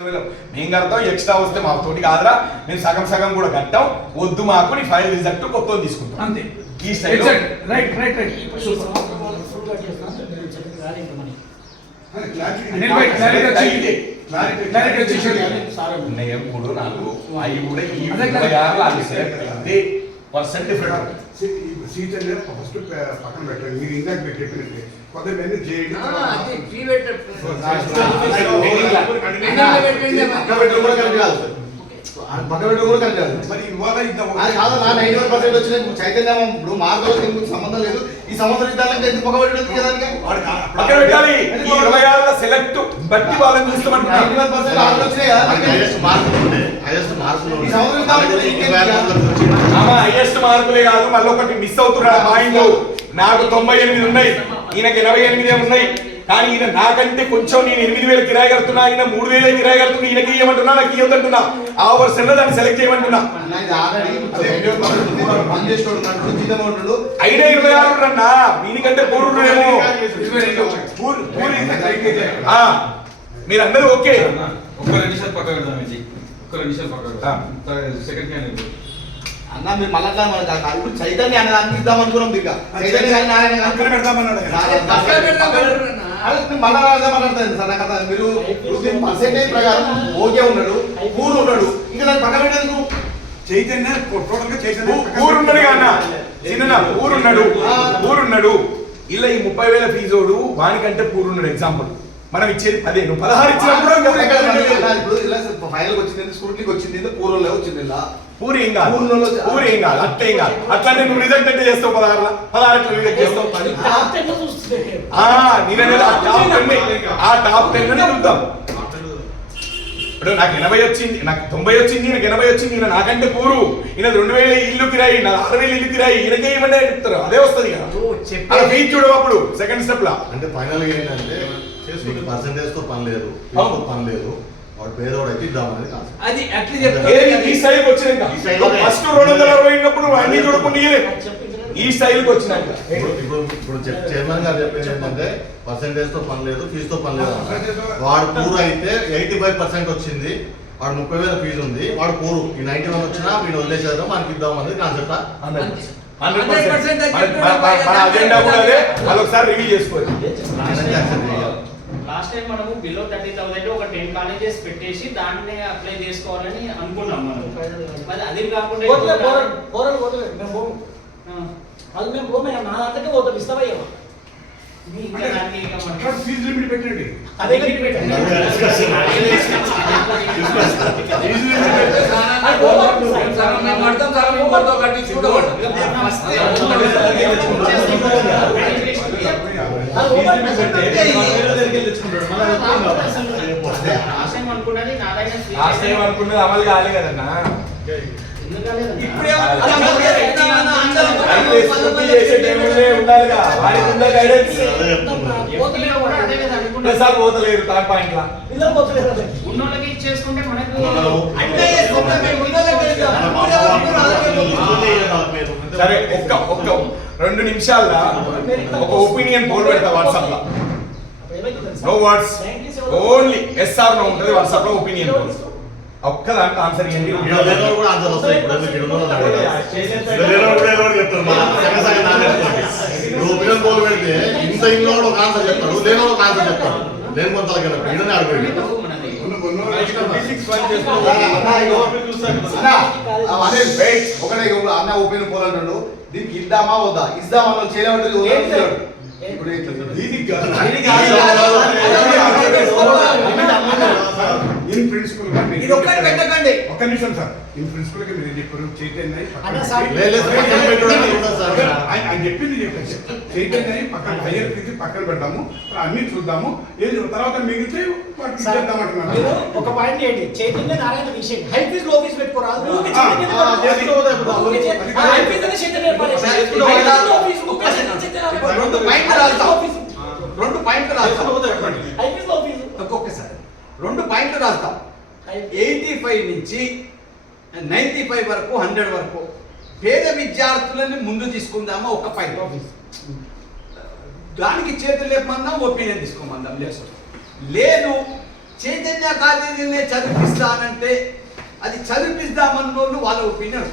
మేము కడతాం ఎక్స్ట్రా వస్తే మా తోటి కాదురా మేము సగం సగం కూడా కట్టాం వద్దు మాకు నీ ఫైల్ రిజల్ట్ కొత్త తీసుకుంటాం అంతే ఈ స్టైల్ రైట్ రైట్ రైట్ ఇప్పుడు నాకు అవి కూడా ఈ 26% డిఫరెంట్ సీట్ అనేది ఫస్ట్ పక్కన పెట్టండి మీరు ఇందాక చెప్పినట్టే కొద్దిగా వెన్ను చేయండి మరి ఇవాళ వచ్చిన చైతన్యం ఇప్పుడు మార్గంలో సంబంధం లేదు ఈ సంవత్సరం ఇద్దాలంటే ఎందుకు పక్క పెట్టాలి 26 సెలెక్ట్ బట్టి వాళ్ళని చూస్తామంటే హైయెస్ట్ మార్కులే కాదు మళ్ళీ ఒకటి మిస్ అవుతున్నాడు పాయింట్ నాకు 98 ఉన్నాయి ఈయనకి 88 ఉన్నాయి కానీ ఈయన నాకంటే కొంచెం నేను 8,000 కిరాయి కడుతున్నా ఈయన 3,000 కిరాయి కడుతున్నా ఈయనకి ఇవ్వమంటున్నా నాకు ఇవ్వదంటున్నా ఆ వర్షన్ లో దాన్ని సెలెక్ట్ చేయమంటున్నా ఐడియా 26 అన్నా దీనికంటే పూర్వమేమో మీరందరూ ఓకే ఒక్క నిమిషం పక్క పెడదాం ఒక్క నిమిషం పక్క సెకండ్ క్యాన్ అన్న మీరు మళ్ళా ఇప్పుడు చైతన్య అనేది అందిద్దాం అనుకున్నాం దిగా చైతన్య పెడదామన్నాడు మళ్ళా మాట్లాడతాను సార్ నాకు మీరు పర్సెంటేజ్ ప్రకారం ఓకే ఉన్నాడు ఊరు ఉన్నాడు ఇంకా దాన్ని పక్క పెట్టేందుకు చైతన్య టోటల్ గా చైతన్య ఊరున్నాడు అన్న చిన్న ఊరున్నాడు ఇలా ఈ 30,000 ఫీజోడు వానికంటే పూరున్నాడు ఎగ్జాంపుల్ మనం ఇచ్చేది 10 నువ్వు 16 ఇచ్చినప్పుడు ఫైనల్ వచ్చింది స్కూటీకి వచ్చింది పూర్వంలో వచ్చింది ఇలా పూరి ఏం కాదు అట్లా ఏం కాదు అట్లానే నువ్వు రిజల్ట్ అంటే చేస్తావు 16 రిజల్ట్ చేస్తావు ఆ టాప్ 10 చూద్దాం ఇప్పుడు నాకు 80 వచ్చింది నాకు 90 వచ్చింది నాకు 80 వచ్చింది ఈయన నాకంటే పూరు ఈయన 2,000 ఇల్లు కిరాయి నా 6,000 ఇల్లు కిరాయి ఈయనకే ఇవ్వండి చెప్తారు అదే వస్తుంది కదా ఫీజు చూడవు అప్పుడు సెకండ్ స్టెప్ లా అంటే ఫైనల్ ఏంటంటే పర్సెంటేజ్ తో పని లేదు వాడు పేదవాడు అయితే ఇద్దామనేది అది అట్లా చెప్తారు ఈ స్టైల్కి వచ్చినాక ఫస్ట్ 260 ఉన్నప్పుడు అన్ని చూడకుండా ఈ స్టైల్కి వచ్చినాక ఇప్పుడు చైర్మన్ గారు చెప్పేది ఏంటంటే పర్సెంటేజ్ తో పని లేదు ఫీజు తో పని లేదు వాడు పూర్ అయితే 85% వచ్చింది వాడు 30,000 ఫీజు ఉంది వాడు పూరు ఈ 91 వచ్చినా వీళ్ళు వదిలేసేదా మనకి ఇద్దాం అనేది కాన్సెప్ట్ 100% అజెండా కూడా అదే ఒకసారి రివ్యూ చేసుకోవాలి లాస్ట్ టైం మనము బిలో 30,000 ఒక 10 కాలేజెస్ పెట్టేసి దాన్నే అప్లై చేసుకోవాలని అనుకున్నాం మనం మరి అది కాకుండా అది మేము పోమే నా దాంట్లోకి పోతాం ఇస్తావయ్యా ఫీజు లిమిట్ పెట్టండి అదే పెట్టండి అనుకున్నది అమలు కాలే కదన్నా పోతలేరు థర్డ్ పాయింట్ లా ఉన్నోళ్ళకి ఇచ్చేసుకుంటే మనకు సరే ఒక్క 2 నిమిషాల్లో ఒక ఒపీనియన్ పోల్ పెడతా వాట్సాప్ లో no words only yes or no ఉంటుంది వాట్సాప్ లో ఒపీనియన్ పోల్ ఒక్కదానికి ఆన్సర్ ఇవ్వండి ఒపీనియన్ పోల్ పెడితే ఇంత ఇంట్లో ఒక ఆన్సర్ చెప్తాడు లేని ఒక ఆన్సర్ చెప్తాడు లేని కొంత ఆడిపోయింది ఒకటే అన్న ఒపీనియన్ పోలంటాడు దీనికి ఇద్దామా వద్దా ఇద్దామా చేయలేమంటే ఇప్పుడు ఇన్ ప్రిన్సిపల్ గా ఇది ఒక్కటి పెట్టకండి ఒక్క నిమిషం సార్ ఇన్ ప్రిన్సిపల్ గా మీరు చెప్పారు చైతన్య ఆయన చెప్పింది చైతన్య పక్కన హైయర్ ఫీజు పక్కన పెడతాము అన్ని చూద్దాము ఏది తర్వాత మిగిలితే చేద్దామంటున్నారు ఒక పాయింట్ ఏంటి చైతన్య నారాయణ విషయం హై ఫీజ్ లో ఫీజ్ పెట్టుకోరాదు రెండు పాయింట్లు రాస్తాం ఒక్కొక్కసారి 2 పాయింట్లు రాస్తాం 85 నుంచి 95 వరకు 100 వరకు పేద విద్యార్థులని ముందు తీసుకుందామా ఒక పాయింట్ దానికి చేతులు లేపమందాం ఒపీనియన్ తీసుకోమందాం లేదు చైతన్య కాలేజీనే చదివిస్తానంటే అది చదివిస్తామన్నోళ్ళు వాళ్ళ ఒపీనియన్.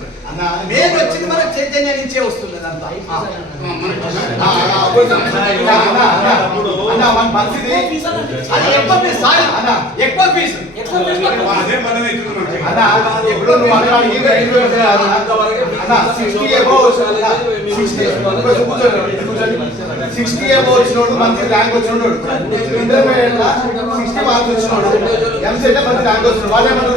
మెయిన్ వచ్చింది మన చైతన్య నుంచే వస్తుంది అదంతా. అది ఎక్కువ ఫీజు సార్, ఎక్కువ ఫీజు. అదే మనం ఎత్తుకున్నాం. 60 అబౌవ్ వచ్చినోడు మంచి ర్యాంక్ వచ్చినోడు, ఇంటర్మీడియట్ లా 60 మార్క్స్ వచ్చినోడు, ఎంసెట్ లో మంచి ర్యాంక్ వచ్చినోడు, వాళ్ళేమన్నారు?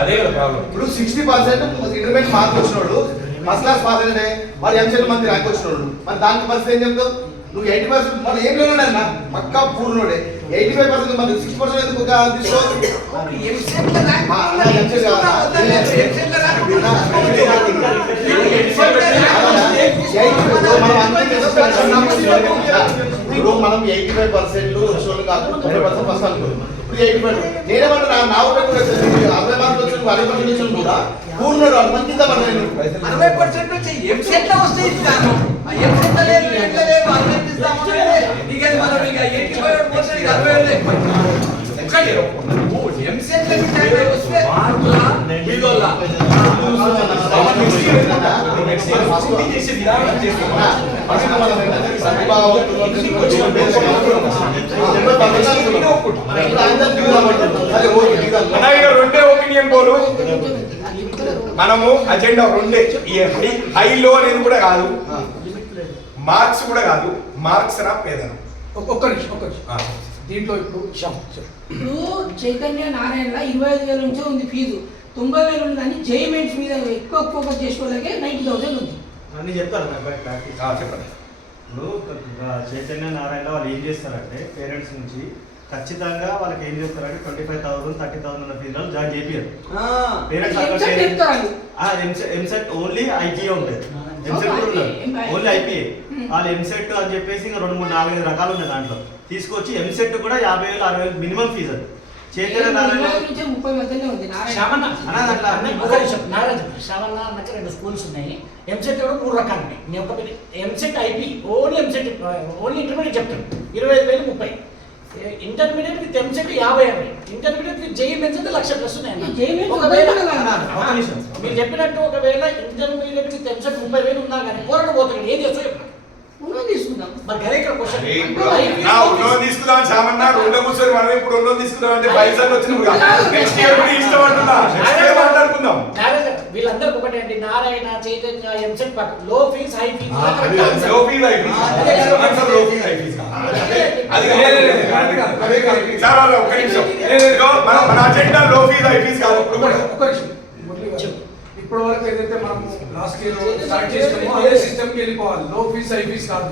అదే కదా ప్రాబ్లం. ఇప్పుడు 60% ఇంటర్మీడియట్ మార్క్స్ వచ్చినోడు, ఫస్ట్ క్లాస్ పాస్ అయినే వాడు ఎంసెట్ మంచి ర్యాంక్ వచ్చినోడు, మరి దానికి పరిస్థితి ఏం చెప్తావు? నువ్వు 80% మరి ఏం లేనోడన్నా పక్కా పూర్ణోడే. 85% మంది 60% ఎందుకు తీసుకోవాలి? ఎంసెట్ లో ర్యాంక్ ఇప్పుడు మనం 85% వచ్చిన కాకుండా 20% ఫస్ట్ అనుకుంటున్నాం. ఇప్పుడు 85 నేనేమన్నా నా ఉపయోగం 60 మార్కులు వచ్చిన 60% వచ్చిన కూడా పూర్ణోడు మంచి 60% వచ్చి ఎంసెట్ లో వస్తే ఇస్తాను. ఆ ఎంసెట్ లో లేదు, ఎట్లా లేదు, అర్థం ఇస్తామంటే ఇక అది మనం ఇక 85% ఇక 60 ఎక్కువ. ఒకటి ఎంసెట్ లో విషయాలు వస్తే మీదోళ్ళ రెండే ఒపీనియన్ పోలు మనము అజెండా రెండే. హై లో అనేది కూడా కాదు, మార్క్స్ కూడా కాదు, మార్క్స్ రా పేదనం. ఒక్క నిమిషం. దీంట్లో ఇప్పుడు ఇప్పుడు చైతన్య నారాయణ 25,000 నుంచే ఉంది ఫీజు, 90,000 ఉంది కానీ జేఈమెంట్స్ మీద ఎక్కువ ఫోకస్ చేసే వాళ్ళకే 90,000 ఉంది. అన్ని చెప్తాను అబ్బాయి ప్రాక్టీస్. చెప్పండి. ఇప్పుడు చైతన్య నారాయణ వాళ్ళు ఏం చేస్తారంటే పేరెంట్స్ నుంచి ఖచ్చితంగా వాళ్ళకి ఏం చేస్తారంటే 25,000 30,000 ఉన్న ఫీజులు జాయిన్ చేపియరు. పేరెంట్స్ ఎంసెట్ ఓన్లీ ఐటీఏ ఉంటుంది, ఎంసెట్ కూడా ఉండదు, ఓన్లీ ఐపీఏ. వాళ్ళు ఎంసెట్ అని చెప్పేసి ఇంకా 2, 3, 4, 5 రకాలు ఉన్నాయి. దాంట్లో తీసుకొచ్చి ఎంసెట్ కూడా 50,000 60,000 మినిమం ఫీజు. అది చైతన్య నారాయణ 30 మధ్యలో ఉంది. శ్రవణ అన్నకి 2 స్కూల్స్ ఉన్నాయి. ఎంసెట్ కూడా 3 రకాలు ఉన్నాయి. నేను ఒక EAMCET IP only EAMCET only intermediate చెప్తాను 25,000 30. Intermediate with EAMCET 50,000. Intermediate with JEE men's అయితే 1,00,000+ ఉన్నాయి. ఒకవేళ మీరు చెప్పినట్టు ఒకవేళ ఇంటర్మీడియట్ విత్ ఎంసెట్ 30,000 ఉన్నా కానీ పోరాడు పోతాడు ఏం చేస్తావు చెప్పండి. తీసుకుందాం మరి గరే ఇక్కడ క్వశ్చన్ తీసుకుందాం సామన్నా రెండో కూర్చొని మనం ఇప్పుడు రెండో తీసుకుందాం అంటే పైసలు వచ్చినప్పుడు నెక్స్ట్ ఇయర్ కూడా ఇష్టం అంటున్నా. నెక్స్ట్ ఇయర్ మాట్లాడుకుందాం. వీళ్ళందరూ ఒకటే అండి, నారాయణ చైతన్య ఎంసెట్ లో ఫీజ్ హై ఫీజ్ లో ఫీజ్ హై ఫీజ్ లో ఫీజ్ హై ఫీజ్ అది సార్ వాళ్ళ ఒక్క నిమిషం. మన అజెండా లో ఫీజ్ హై ఫీజ్ కాదు. ఇప్పటి వరకు ఏదైతే మనం లాస్ట్ ఇయర్ స్టార్ట్ చేస్తామో అదే సిస్టమ్ కి వెళ్ళిపోవాలి. లో ఫీజ్ హై ఫీజ్ కాదు.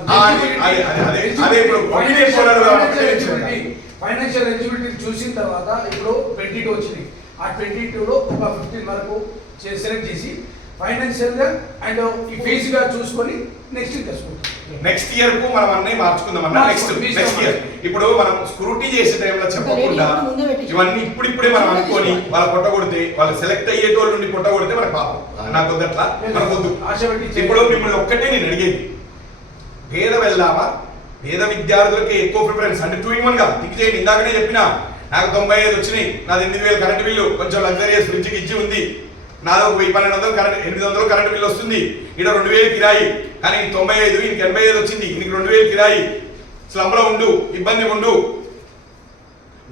అదే ఇప్పుడు ఫైనాన్షియల్ ఎలిజిబిలిటీ చూసిన తర్వాత ఇప్పుడు 22 వచ్చింది. ఆ 22లో ఒక 15 వరకు సెలెక్ట్ చేసి ఫైనాన్షియల్ గా అండ్ ఈ ఫీజు గా చూసుకొని నెక్స్ట్ తీసుకుంటాం. నెక్స్ట్ ఇయర్ కు మనం అన్నీ మార్చుకుందాం అన్న. నెక్స్ట్ ఇయర్ ఇప్పుడు మనం స్క్రూటీ చేసే టైంలో చెప్పకుండా ఇవన్నీ ఇప్పుడిప్పుడే మనం అనుకొని వాళ్ళ పొట్టగొడితే వాళ్ళు సెలెక్ట్ అయ్యేటోళ్ళ నుండి పొట్టగొడితే మనకు పాపం. నాకు వద్దట్లా, మనకు వద్దు. ఇప్పుడు మిమ్మల్ని ఒక్కటే నేను అడిగేది, పేద వెళ్దామా, పేద విద్యార్థులకి ఎక్కువ ప్రిఫరెన్స్ అంటే 2 in 1 గా థింక్ చేయండి. ఇందాకనే చెప్పినా నాకు 95 వచ్చినాయి, నాది 8,000 కరెంట్ బిల్లు, కొంచెం లగ్జరియస్ ఫ్రిడ్జ్ ఇచ్చి ఉంది, నాది 1,200 కరెంట్ 800 కరెంట్ బిల్లు వస్తుంది, ఇక్కడ 2,000 కిరాయి, కానీ 95 ఈయనకి 85 వచ్చింది, ఈయనకి 2,000 కిరాయి, స్లంలో ఉండు, ఇబ్బంది ఉండు.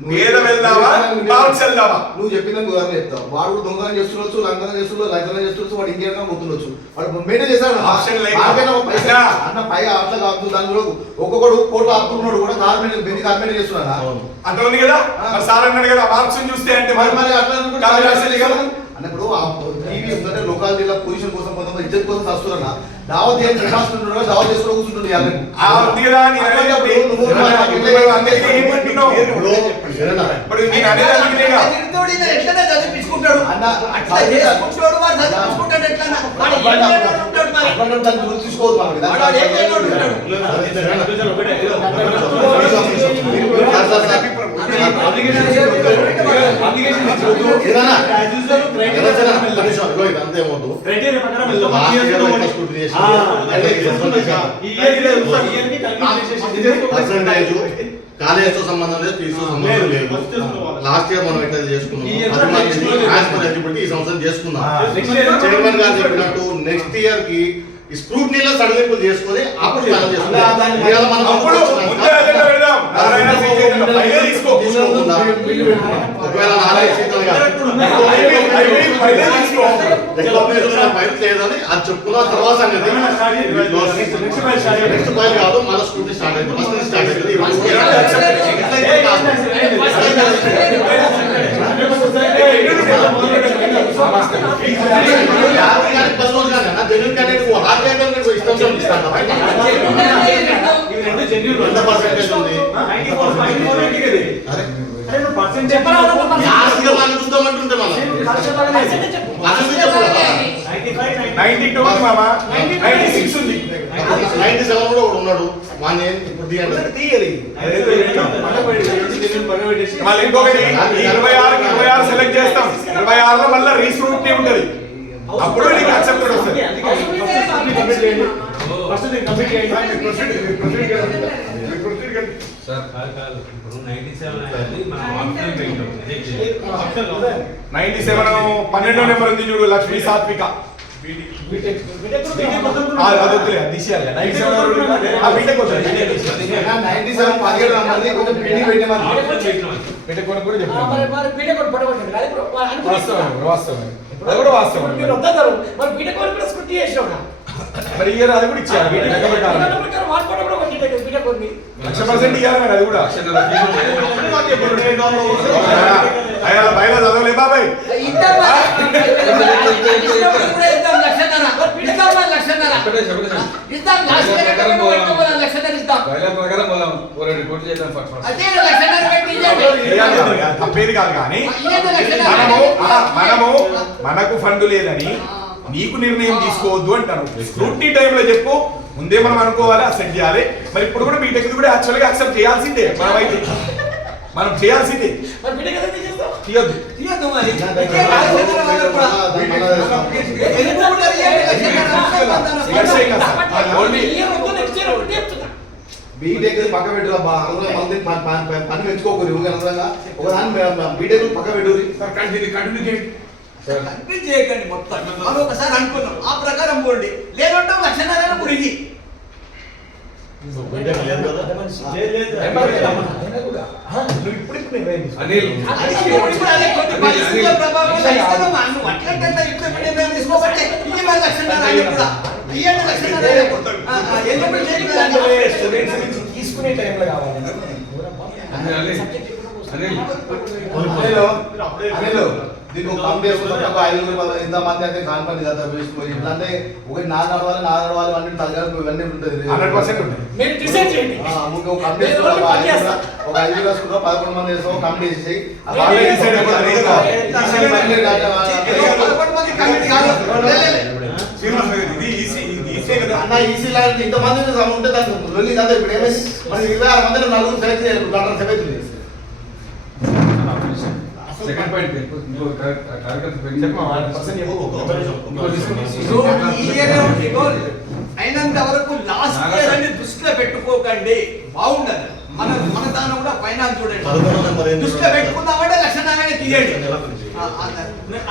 పేద వెళ్దామా, మార్క్స్ వెళ్దామా? నువ్వు చెప్పిన ఉదాహరణ చెప్తావు. వాడు దొంగలు చేస్తుండొచ్చు, లంఘన చేస్తుండొచ్చు, లంఘన చేస్తుండొచ్చు, వాడు ఇంకేమైనా పోతుండొచ్చు, వాడు మెయింటైన్ చేస్తాడు. అన్న పై అట్లా కాదు, దానిలో ఒక్కొక్కడు కోట్లు ఆపుతున్నాడు కూడా కార్మెంట్ చేస్తున్నాడా అంత ఉంది కదా. సార్ అన్నాడు కదా మార్క్స్ చూస్తే అంటే మరి అట్లా అన్నప్పుడు టీవీ ఉందంటే లోకాలిటీల పొజిషన్ కోసం కొంతమంది ఇజ్జత్ కోసం వస్తున్నా దావత్ ఏం ప్రకాశిస్తుంటాడు, దావత్ చేసుకుని కూర్చుంటుంది. చూసుకోవద్దు కాలేజ్ తో సంబంధం లేదు, ఫీజు తో సంబంధం లేదు. లాస్ట్ ఇయర్ మనం ఎట్లా చేసుకున్నాం ఈ year అది మనకి next year as per eligibility ఈ సంవత్సరం చేసుకున్నాం. Next year చైర్మన్ గారు చెప్పినట్టు నెక్స్ట్ ఇయర్ కి ఈ స్క్రూటినీలో సడలింపులు చేసుకొని అప్పుడు ప్లాన్ చేసుకుందాం. ఇవాళ మనం అప్పుడు ముందే అజెండా పెడదాం. నారాయణ శ్రీచైతన్య ఫైనల్ తీసుకో. తీసుకోకుండా ఒకవేళ నారాయణ చైతన్య గారు ఫైనల్ తీసుకో. పైప్ లేదని అది చెప్పుకున్న తర్వాత సంగతి నెక్స్ట్ ఫైల్ కాదు, మన స్కూటీ స్టార్ట్ అయింది, ఫస్ట్ నుంచి స్టార్ట్ అయింది. చూద్దామంటుంటే మనం 92 ఉంది మామ, 96 ఉంది. 97 కూడా ఒకడు ఉన్నాడు. వాడిని ఇప్పుడు తీయాలి. మళ్ళీ ఇంకొకటి 26 సెలెక్ట్ చేస్తాం. 26లో మళ్ళీ రీస్క్రూట్నీ ఉంటది. అప్పుడు నీకు యాక్సెప్టెడ్ వస్తుంది. సార్ ఇప్పుడు 97 అనేది మనం ఆప్షన్ పెట్టాం, రిజెక్ట్ చేయాలి. 97 12వ నెంబర్ ఉంది చూడు, లక్ష్మీ సాత్విక. అది వద్దులే, అది తీసేయాలి. 97 ఆ బీటెక్ వద్దు, బీటెక్ తీసేయాలి. 97 17 రమ్మంది కొంచెం పెండింగ్ పెట్టమని బీటెక్ కొనుక్కు కూడా చెప్పాను. మరి బీటెక్ కూడా పడగొట్టారు కదా ఇప్పుడు వాస్తవం, వాస్తవం. అది కూడా వాస్తవం. మీరు వద్దన్నారు మరి బీటెక్ కూడా స్కూటీ చేసినా మరి ఇయర్ అది కూడా ఇచ్చారు. లెక్క పెట్టాలి. 100% ఇవ్వాలి మరి అది కూడా. అయ్యా బయట చదవలే బాబాయ్. తప్పేది కాదు కానీ మనకు ఫండ్ లేదని నీకు నిర్ణయం తీసుకోవద్దు అంటాను. స్క్రూటినీ టైంలో చెప్పు, ముందే మనం అనుకోవాలి, అసెప్ట్ చేయాలి. మరి ఇప్పుడు కూడా బీటెక్ కూడా యాక్చువల్గా అక్సెప్ట్ చేయాల్సిందే. మనం చేయాల్సిందే. తీయొద్దు మరి బీటెక్ పక్క పెట్టురా మంది పని పెంచుకోకూడదు. ఒక దాన్ని బీటెక్ పక్క పెట్టుర్రి. కంటిన్యూ చేయకండి. మొత్తం మనం ఒకసారి అనుకున్నాం, ఆ ప్రకారం పోండి. లేదంటే 1,00,000 గురించి తీసుకునే టైంలో కావాలి. దీనికి ఒక కంపెనీ వేసుకుంటే ఒక 5 ఇంతమంది అయితే కాన్ఫరెన్స్ కదా వేసుకోవాలి. ఇట్లా అంటే ఒక నా నడవాలి అన్ని తగ్గదు, ఇవన్నీ ఉంటుంది. 100% ఉంటుంది. ఒక కంపెనీ ఒక 5 వేసుకుంటాం, 11 మంది వేసుకో కంపెనీ వేసేసి అన్న ఈసీ లాంటి ఇంతమంది ఉంటే దానికి లొల్లి కదా. ఇప్పుడు ఏమైంది మనకి 26 మంది 4 సెలెక్ట్ చేయాలి. గంట సేపు అవుతుంది. సెకండ్ పాయింట్ ఇంకో కార్యకర్త అయినంత వరకు లాస్ట్ ఇయర్ అని దృష్టిలో పెట్టుకోకండి, బాగుండదు. మన దాన్ని కూడా ఫైనాన్స్ చూడండి, దృష్టిలో పెట్టుకుందామంటే 1,00,000 తీయండి.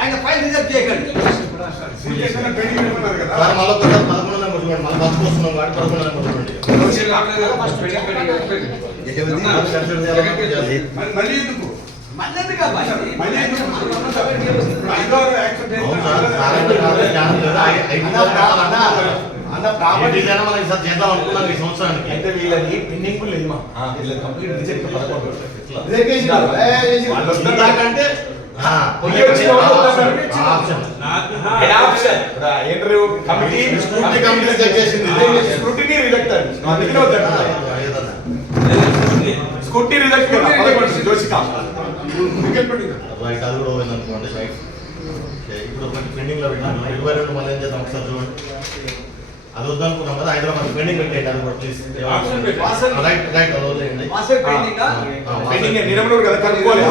ఆయన ఫైల్ రిజెక్ట్ చేయకండి. మళ్ళీ ఎందుకు చేద్దాం అనుకున్నాను ఈ సంవత్సరానికి. అయితే వీళ్ళని పెండింగ్ లేదు మా వీళ్ళ కంప్లీట్ రిజెక్ట్ 11 అంటే scrutiny reject scooty reject Joshika right అది కూడా పోయింది అనుకోండి. ఇప్పుడు ఒకటి పెండింగ్ లో పెట్టాను. 22 మళ్ళీ ఏం చేద్దాం ఒకసారి చూడండి. అది వద్దనుకున్నాం కదా, హైదరాబాద్ పెండింగ్ పెట్టేయండి. అది కూడా ప్లీజ్ రైట్ రైట్ అది వదిలేయండి. పెండింగ్ నిరమనూరు కదా కనుక్కోవాలి.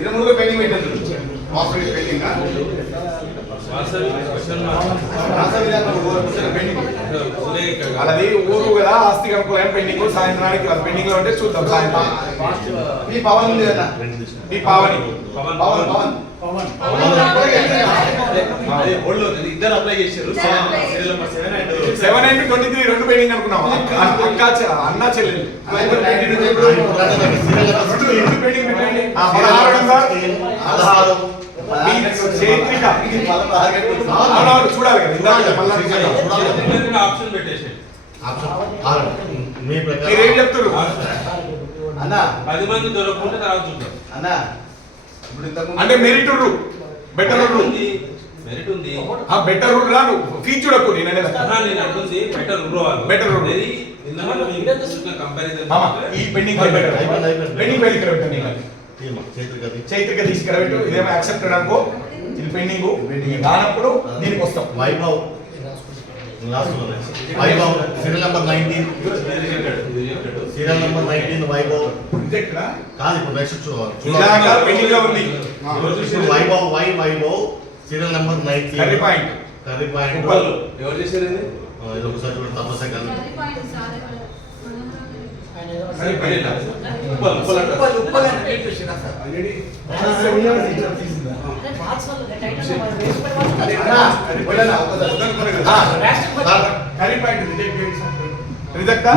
23 పెండింగ్ పెట్టండి. హాస్పిటల్ పెండింగ్ పెండింగ్ పెండింగ్, సాయంత్రానికి వాళ్ళు పెండింగ్ లో ఉంటే చూద్దాం సాయంత్రం. మీ పవన్ ఉంది కదా ఈ పావని పవన్ పవన్ ఇద్దరు అప్లై చేశారు సీరియల్ నెంబర్ 7 అండ్ 7 and 23 రెండు పెండింగ్ అనుకున్నాం. అన్న చెల్లెలు రెండు పెండింగ్ పెట్టండి. 16 నెంబర్ 16 చైత్రిక అవునవును చూడాలి కదా ఇందాక మళ్ళా ఆప్షన్ పెట్టేసి ఆప్షన్ ఆరు. మీ మీరేం ప్రకారం చెప్తారు? అన్న 10 మంది దొరకకుంటే తర్వాత చూద్దాం. అన్న ఇప్పుడు ఇంతకు అంటే మెరిట్ బెటర్ మెరిట్ ఉంది బెటర్ రా నువ్వు ఫీజ్ చూడకు నేను అనేది నేను అంటుంది బెటర్ వాళ్ళు Better rule. ఇది ఇందులో కంపారిజన్ మామ ఈ పెండింగ్ బెటర్ పెండింగ్ పెళ్లి ఇక్కడ పెట్టండి చేతులు చైత్రిక తీసుకురాబెట్టు. ఇదేమో యాక్సెప్టెడ్ అనుకో, ఇది పెండింగ్ కానప్పుడు దీనికి వస్తాం. Vaibhav last Vaibhav serial number 19 serial number 19 Vaibhav రిజెక్టరా కాదు ఇప్పుడు నెక్స్ట్ నిజంగా పెండింగ్ లో ఉంది. Vaibhav Vaibhav serial number 19 curry point curry point Uppal. ఎవరు చేశారు ఇది? ఇది ఒకసారి చూడండి తప్పసే కదా ఆల్రెడీ కర్రీ పాయింట్ రిజెక్ట్ చేయండి సార్. రిజెక్టా?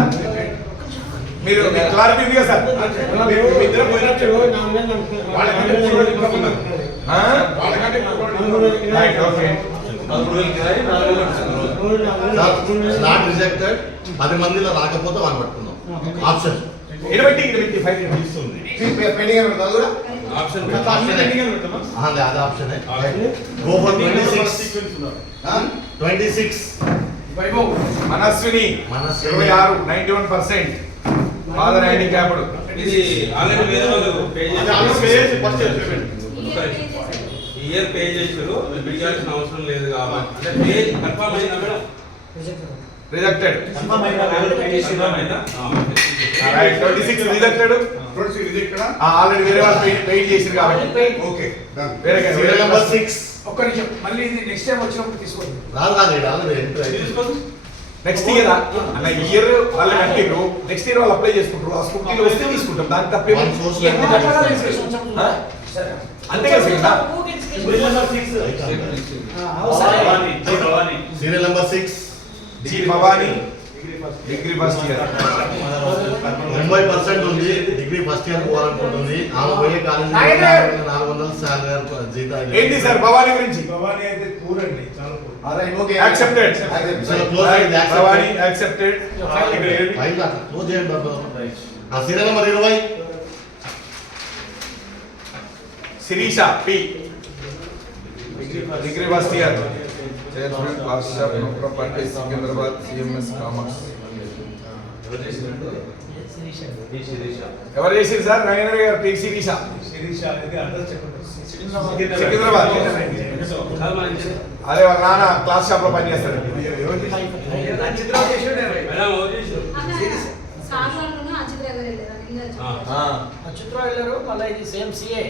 మీరు క్లారిటీ ఉంది కదా సార్? ఇద్దరు పోయినట్టు వాళ్ళకంటే పూర్వం ఇంకా ఉన్నారు. ఆ? వాళ్ళకంటే పూర్వం రైట్, ఓకే. 13,000 కిరాయి, 4,000 నాట్ రిజెక్టెడ్ 10 మందిలో రాకపోతే వాళ్ళు పట్టుకుందాం ఆప్షన్ ఇరవై ఫైవ్ ఇస్తుంది. పెండింగ్ అని పెడతావు కూడా ఆప్షన్ అదే option go for 26 Vaibhav Manaswini Manaswini. 26 91%. Father handicapped. ఇది ఆల్రెడీ వేరే వాళ్ళు పే ఇయర్ పే చేశారు, పెట్టాల్సిన అవసరం లేదు కాబట్టి అంటే పే కన్ఫర్మ్ అయినా మేడం రిజెక్టెడ్. కన్ఫర్మ్ అయినా రైట్, 26 రిజెక్టెడ్. రిజెక్టరా ఆల్రెడీ వేరే వాళ్ళు పెయిడ్ చేసిరు కాబట్టి ఓకే డన్. వేరే సీరియల్ నెంబర్ 6 ఒక్క నిమిషం మళ్ళీ ఇది నెక్స్ట్ టైం వచ్చినప్పుడు తీసుకోండి. రాదు ఆల్రెడీ తీసుకోండి. నెక్స్ట్ ఇయర్ అన్న ఇయర్ వాళ్ళు కట్టిర్రు, నెక్స్ట్ ఇయర్ వాళ్ళు అప్లై చేసుకుంటారు. ఆ స్కూటీలో వస్తే తీసుకుంటాం, దానికి తప్పే One source అంతే కదా సీదా? Serial number 6 G Bhavani degree first year. 90% ఉంది డిగ్రీ ఫస్ట్ ఇయర్ పోవాలనుకుంటుంది. ఆమె పోయే కాలేజీ 400 శాలరీ జీతం ఏంటి సార్ భవాని గురించి? భవానీ అయితే పూరండి చాలా poor. Okay accepted. Bhavani accepted. File close చేయండి బాబు. ఆ serial number 20 Sirisha P degree first year. Chairman class shop no property Secunderabad CMS commerce. ఎవరు చేసిరు సార్? నరేంద్ర గారు పి శిరీష శిరీష అనేది అడ్రస్ చెప్పండి. సికింద్రాబాద్. చాలా మంది అదే వాళ్ళ నాన్న క్లాస్ షాప్ లో పనిచేస్తాడు. చిత్రం చేసాడు మేడం ఎవరు చేశారు? చిత్రం వెళ్ళారు. మళ్ళీ ఇది same CA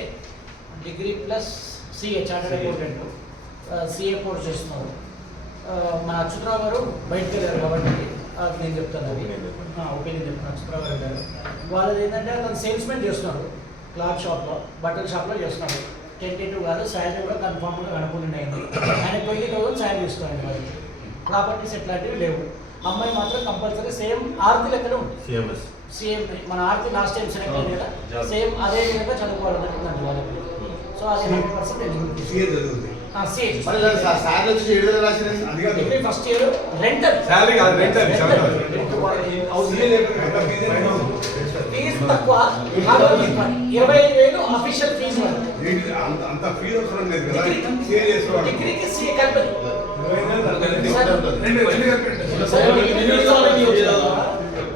degree plus CA chartered accountant CA course చేస్తున్నారు. మన అచ్యుతరావు గారు బయటకు వెళ్ళారు కాబట్టి నేను చెప్తాను అది ఒపీనియన్ చెప్తాను. అచ్యుతరావు గారు వెళ్ళారు. వాళ్ళది ఏంటంటే అతను సేల్స్మెన్ చేస్తున్నారు, క్లాత్ షాప్లో బట్టల షాప్లో చేస్తున్నారు. టెంటేటివ్ కాదు, శాలరీ కూడా కన్ఫామ్గా కనుక్కుండి అయింది. ఆయన 20,000 శాలరీ ఇస్తున్నారండి వాళ్ళకి. ప్రాపర్టీస్ ఎట్లాంటివి లేవు. అమ్మాయి మాత్రం కంపల్సరీ సేమ్ ఆర్తి లెక్కనే ఉంది. సిఎంఎస్ సేమ్ మన ఆర్తి లాస్ట్ టైం సెలెక్ట్ అయింది కదా, సేమ్ అదే విధంగా చదువుకోవాలన్నట్టు వాళ్ళకి. సో అది 100% ఎలిజిబిలిటీ. సీఏ చదువుతుంది. సార్ వచ్చి 7,000 రాసినది అది కాదు. Degree first year rental salary కాదు, రెంట్ అది. సీఏ లేకపోతే ఎంత ఫీజు అయినా ఫీజు తక్కువ, 25,000 అఫీషియల్ ఫీజు. ఏంటి అంత ఫీజు అవసరం లేదు కదా. సీఏ చేసేవాడు డిగ్రీకి సీఏ కలిపి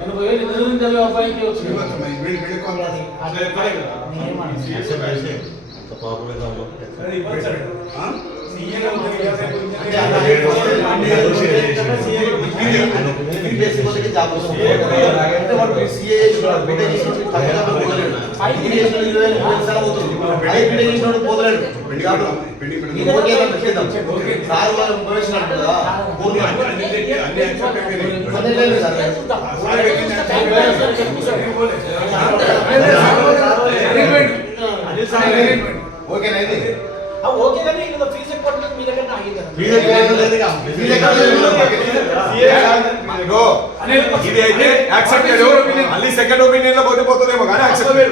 20,000 పాపులర్ జాబ్ వస్తుంది అంటే వాడు CA చేసినాడు, BTech చేసినాడు, తక్కువ పోతలేడు. 5 years 20,000 సార్ పోతుంది. అదే BTech చేసినాడు పోతలేడు. జాబ్లో. ఇది ఓకే అని పెట్టేద్దాం. సార్ వాళ్ళు ప్రవేశించారు కదా. అదే లేదు సార్. ఓకేనా ఇది? ఓకే కానీ ఇందులో ఫీజు ఎక్కువ ఉంటుంది, మీ దగ్గర ఆగింది కదా. ఫీజు ఎక్కువ లేదుగా. ఫీజు ఎక్కువ లేదు. ఇదిగో, ఇది అయితే యాక్సెప్టెడ్. మళ్ళీ సెకండ్ ఒపీనియన్ లో పోతే పోతుందేమో కానీ యాక్సెప్టెడ్.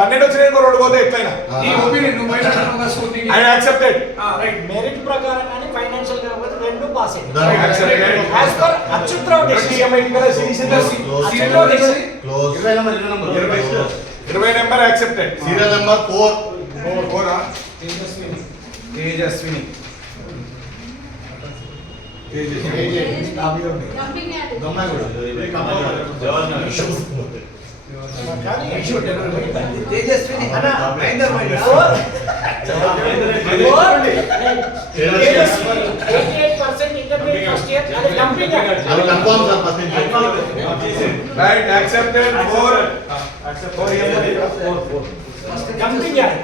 12 వచ్చినాయి, 2 పోతే ఎట్లయినా ఈ ఒపీనియన్ నువ్వు బయట అనుకున్న స్కూటీ ఆయన యాక్సెప్టెడ్. రైట్. మెరిట్ ప్రకారం కానీ ఫైనాన్షియల్ కాకపోతే రెండు పాస్ అయ్యింది. Accepted. As per Achyuta Rao decision. Achyuta Rao decision. Close. 20 number accepted. Serial number 4. Tejaswini Tejaswini అన్న మహేందర్ భాయ్ 88% ఇంటర్మీడియట్ ఫస్ట్ ఇయర్ అది కంప్లీట్ అది కన్ఫర్మ్ సార్ ఫస్ట్ నుంచి. Right accepted. 4 కంప్లీట్ చేయాలి.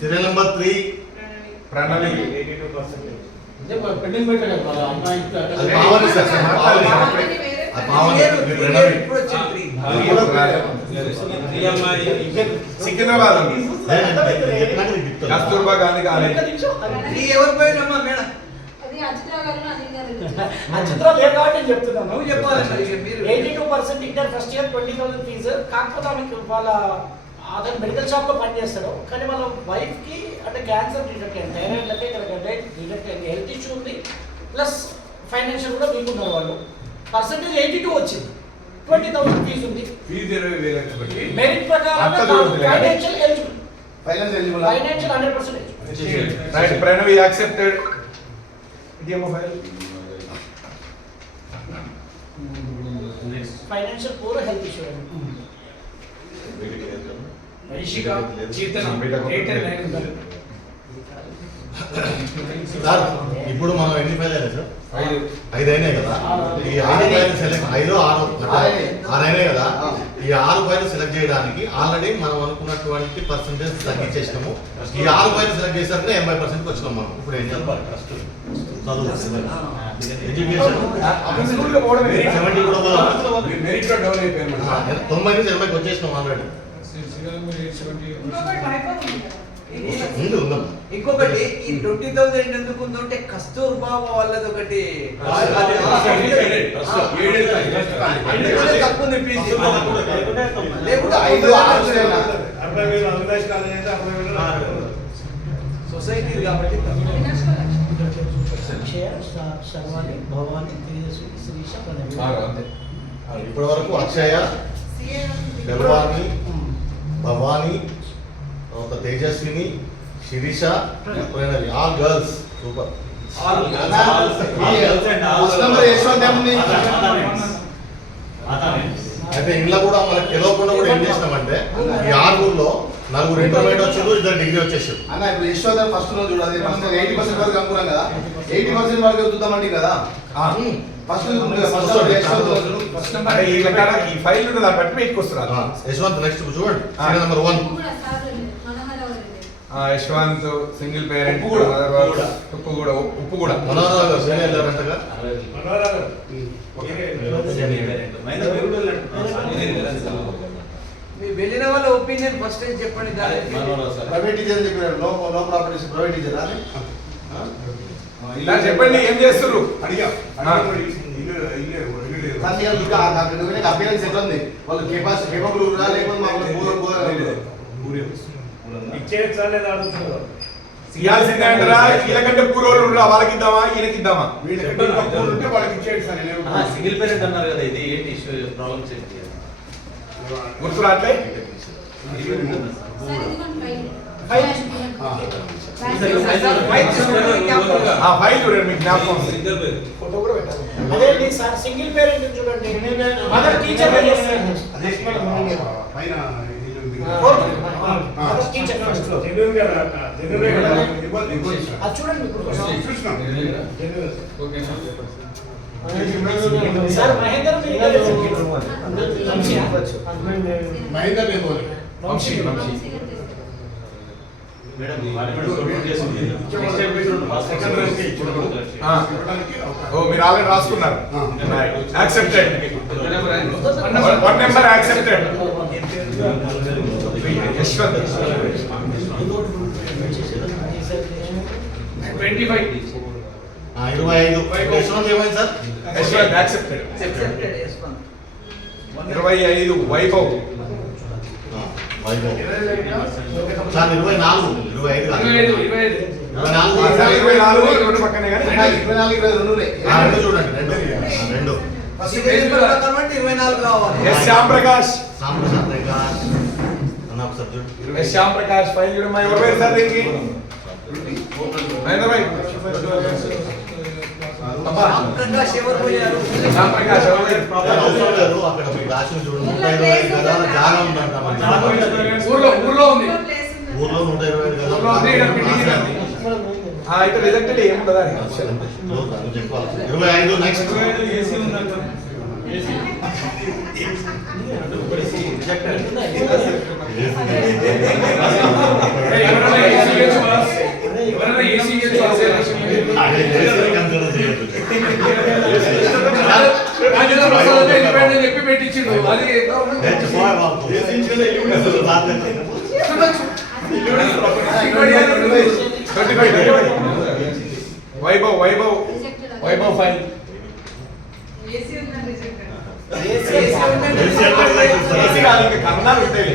Serial number 3. ప్రణవి అది పావని సార్. పావని. అది పావని. ప్రణవి. ఇప్పుడు వచ్చింది సికింద్రాబాద్ ఉంది. చెప్పినాక నీకు చెప్తాను. కస్తూర్బా గాంధీ కాలేజ్. నీ ఎవరు పోయినమ్మా మేడం అచ్యుతరావు లేదు కాబట్టి నేను చెప్తున్నాను. నువ్వు చెప్పాలన్నా ఇక మీరు 82% ఇంటర్ ఫస్ట్ ఇయర్ 20,000 ఫీజు. కాకపోతే ఆమెకి వాళ్ళ అతను మెడికల్ షాప్ లో పనిచేస్తాడు, కానీ వాళ్ళ వైఫ్ కి అంటే క్యాన్సర్ డిటెక్ట్ అయింది, థైరాయిడ్ లెక్క ఇక్కడ డిటెక్ట్ అయింది, హెల్త్ ఇష్యూ ఉంది, ప్లస్ ఫైనాన్షియల్ కూడా వీక్ ఉన్నారు వాళ్ళు. పర్సెంటేజ్ 82 వచ్చింది, 20,000 ఫీజు ఉంది. ఫీజు 20,000 కాబట్టి మెరిట్ ప్రకారం financial eligible, financial 100% right. Pranavi accepted. ఇదేమో file. Financial poor health issue. Aishika Chetana 8 and 9 ఉండాలి. సార్ ఇప్పుడు మనం ఎన్ని ఫైల్ అయినాయి సార్? 5 అయినాయి కదా. ఈ 5 ఫైల్ సెలెక్ట్ 5 6 అయినాయి కదా. ఈ 6 ఫైల్ సెలెక్ట్ చేయడానికి ఆల్రెడీ మనం అనుకున్నటువంటి పర్సెంటేజ్ తగ్గించేసినాము. ఈ 6 ఫైల్ సెలెక్ట్ చేశారంటే 80% వచ్చినాం మనం. ఇప్పుడు ఏం చేయాలి? చదువు ఎడ్యుకేషన్ 70 కూడా మెరిట్ లో డౌన్ అయిపోయారు. 90 నుంచి 80కి వచ్చేసినాం ఆల్రెడీ. ముందు ఉందమ్మా. ఇంకొకటి ఈ 20,000 ఎందుకు ఉందంటే కస్తూర్బా వాళ్ళది ఒకటి తక్కువ ఉంది ఫీజు. లేకుంటే 5-6 సొసైటీ కాబట్టి శర్వాణి, భవాని, తేజస్వి, శ్రీష, ప్రణవి. ఇప్పటి వరకు అక్షయ, శర్వాణి, భవాని, తర్వాత Tejaswini, Sirisha, Pranavi, all girls. Super. అయితే ఇంట్లో కూడా మనకు తెలియకుండా కూడా ఏం చేసినామంటే ఈ 6 4 ఇంటర్మీడియట్ వచ్చారు, 2 డిగ్రీ వచ్చేసారు. అన్న ఇప్పుడు యశ్వంత్ ఫస్ట్ రోజు చూడాలి. ఫస్ట్ 80% వరకు అనుకున్నాం కదా, 80% వరకు చూద్దామండి కదా. ఫస్ట్ ఈ లెక్కన ఈ ఫైల్ ఉన్న దాన్ని బట్టి మీకు వస్తున్నారు. యశ్వంత్ నెక్స్ట్ చూడండి, serial number 1. Yashwant single parent. ఉప్పు కూడా మనోహర్ సీరియల్ వెళ్ళారంటగా. మీరు వెళ్ళిన వాళ్ళ ఒపీనియన్ ఫస్ట్ ఏం చెప్పండి. ప్రైవేట్ టీచర్ అని చెప్పారు. నో ప్రాపర్టీస్ ప్రైవేట్ టీచర్ అని ఇలా చెప్పండి. ఏం చేస్తారు? అడిగా అపియరెన్స్ ఎట్లా ఉంది, వాళ్ళు కేపబుల్ ఉన్నా లేకపోతే ఇవ్వాల్సిందే అంటారా? వీళ్ళకంటే పూర్వలు ఉండరా? వాళ్ళకి ఇద్దామా, ఈయనకి ఇద్దామా? వీళ్ళకంటే తక్కువ ఉంటే వాళ్ళకి ఇచ్చేయండి సార్. సింగిల్ పేరెంట్ అన్నారు కదా, ఇది ఏంటి ఇష్యూ ప్రాబ్లమ్స్ ఏంటి? గుర్తు రాట్లే? ఫైల్ చూడండి, మీకు జ్ఞాపకం ఉంది. ఫోటో కూడా పెట్టాలి. అదే సార్ సింగిల్ పేరెంట్ చూడండి, మదర్ టీచర్ పైన జెన్యున్ గా ఇవ్వాలి అది చూడండి ఇప్పుడు చూసినాం సార్ మహేందర్ మీరు ఇంకా చెప్పండి. వంశీయా? మహేందర్ లేబోలే వంశీ ఓ మీరు ఆల్రెడీ రాసుకున్నారు accepted 1 number accepted Yashwanth 25 25 Yashwanth ఏమైంది sir? Yashwanth accepted 25 Vaibhav Vaibhav sir 24 25 కాదు. 24 రెండు పక్కనే కానీ 24 22 రెండు చూడండి రెండు S Shyam Prakash S Shyam Prakash file చూడమ్మా ఎవరు పేరు సార్ దీనికి మహేంద్ర భాయ్ అబ్బా శ్యామ్ ప్రకాష్ ఎవరు పేరు అక్కడ మీకు రాసిన చూడండి 125 కదా జాగా ఉందంట ఊర్లో ఉంది ఊర్లో 125 కదా ఊర్లో ఉంది, ఇక్కడ మీటింగ్ ఉంది. అయితే రిజెక్టెడ్ ఏముండదా 25 నెక్స్ట్ ఎవరైనా ఏసీ చెప్పి పెట్టించిండు అది వైభవ్ ఫైల్ కన్నాలు ఉంటాయి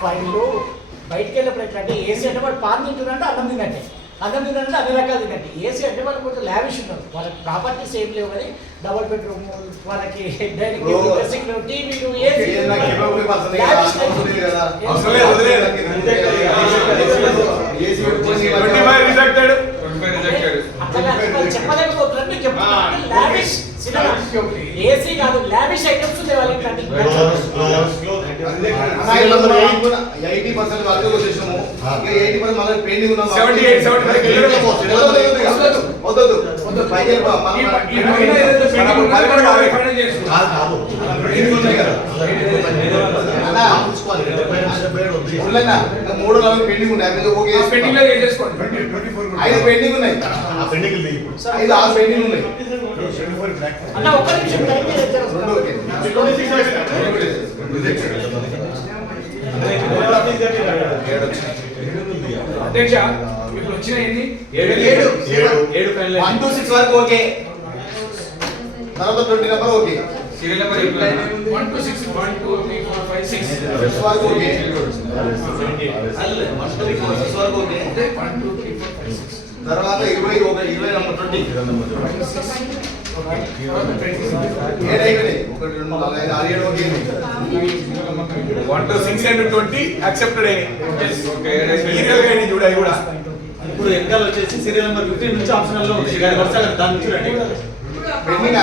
ఫైల్లో బయటికి వెళ్ళినప్పుడు ఎట్లా అంటే ఏసీ అంటే వాడు పాన్ తింటుందంటే అన్నం తిన్నట్టే అన్నం తిందంటే అన్ని రకాలు తిన్నట్టు ఏసీ అంటే వాళ్ళు కొంచెం లావిష్ ఉన్నారు వాళ్ళకి ప్రాపర్టీస్ ఏం లేవు కానీ డబుల్ బెడ్రూమ్ వాళ్ళకి డైనింగ్ టేబుల్ డ్రెస్సింగ్ రూమ్ టీవీలు ఏసీ చెప్పలేకపోతున్నారు చెప్తున్నారు లావిష్ సినిమా ఏసీ కాదు లావిష్ ఐటమ్స్ ఉండే వాళ్ళకి 80% వరకు వచ్చేసాము 80% మళ్ళీ పెండింగ్ ఉన్నాం 78 పైకి మూడు నాలుగు పెండింగ్ ఉన్నాయి ఐదు పెండింగ్ ఉన్నాయి 5 6 పెండింగ్ ఉన్నాయి అన్న ఒక్క నిమిషం టైం అధ్యక్ష ఇప్పుడు వచ్చిన ఎన్ని 7 ఫైనల్ 1 to 6 వరకు ఓకే తర్వాత 20 number okay serial number 1 to 6 1 2 3 4 5 6 వరకు ఓకే 6 వరకు ఓకే 1 2 3 4 5 6 తర్వాత 20 నెంబర్ 20 ఏడు అయిపోయినాయి 1 2 3 4 5 6 7 ఓకే 1 to 6 and 20 యాక్సెప్టెడ్ అయినాయి సీరియల్ గా అయినాయి చూడాలి కూడా ఇప్పుడు వెనకాల వచ్చేసి సీరియల్ నెంబర్ 15 నుంచి ఆప్షనల్ లో ఉంది వరుసగా దాన్ని చూడండి పెండింగ్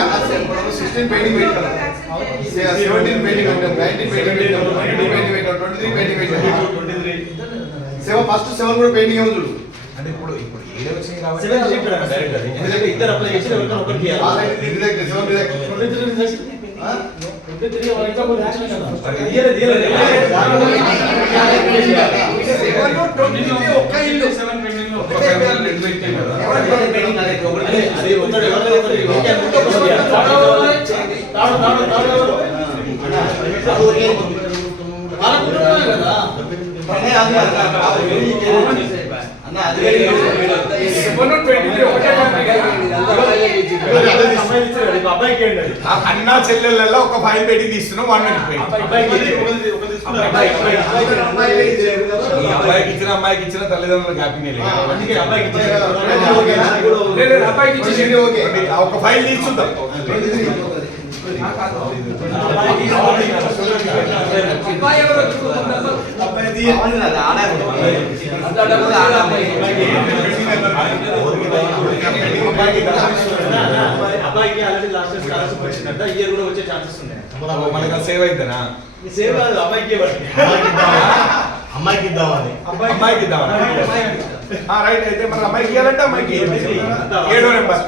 16 పెండింగ్ పెట్టాం 17 పెండింగ్ పెట్టాం 19 పెండింగ్ పెట్టాం 22 పెండింగ్ పెట్టాం 23 పెండింగ్ పెట్టాం 7 ఫస్ట్ 7 కూడా పెండింగ్ ఉంది చూడు అంటే ఇప్పుడు ఏదో వచ్చింది కాబట్టి 7 రిజెక్ట్ డైరెక్ట్ అది ఎందుకంటే ఇద్దరు అప్లై చేసి ఎవరికైనా ఒకరికి ఇవ్వాలి ఆల్రెడీ రిజెక్ట్ 7 రిజెక్ట్ 23 రిజెక్ట్ ఆ 23 ఇంకా కొంచెం యాక్షన్ కదా ఒక్క ఇల్లు 7 పెండింగ్ లో ఒక ఫ్యామిలీ రెండు పెట్టాం కదా పెండింగ్ అదే అది ఒకటి ఎవరిలో ఒకటి ఓకే అనుకుంటే కదా అన్నా చెల్లెళ్ళల్లో ఒక ఫైల్ పెట్టి తీస్తున్నాం 1 అబ్బాయికి ఇచ్చిన అమ్మాయికి ఇచ్చిన తల్లిదండ్రులకు హ్యాపీనే అందుకే అబ్బాయికి అబ్బాయికి ఇచ్చేసి ఒక ఫైల్ తీసుకుందాం అబ్బాయి ఎవరు అబ్బాయి అబ్బాయికి అబ్బాయికి ఆల్రెడీ లాస్ట్ ఇయర్ స్కాలర్షిప్ వచ్చిందంట, ఈ ఇయర్ కూడా వచ్చే ఛాన్సెస్ ఉన్నాయి. మనకి సేవ్ అయితేనా సేవ్ కాదు, అబ్బాయికి అమ్మాయికి ఇద్దామని. అమ్మాయికి ఇద్దాం. రైట్, అయితే మన అమ్మాయికి ఇవ్వాలంటే అమ్మాయికి 7వ నెంబర్.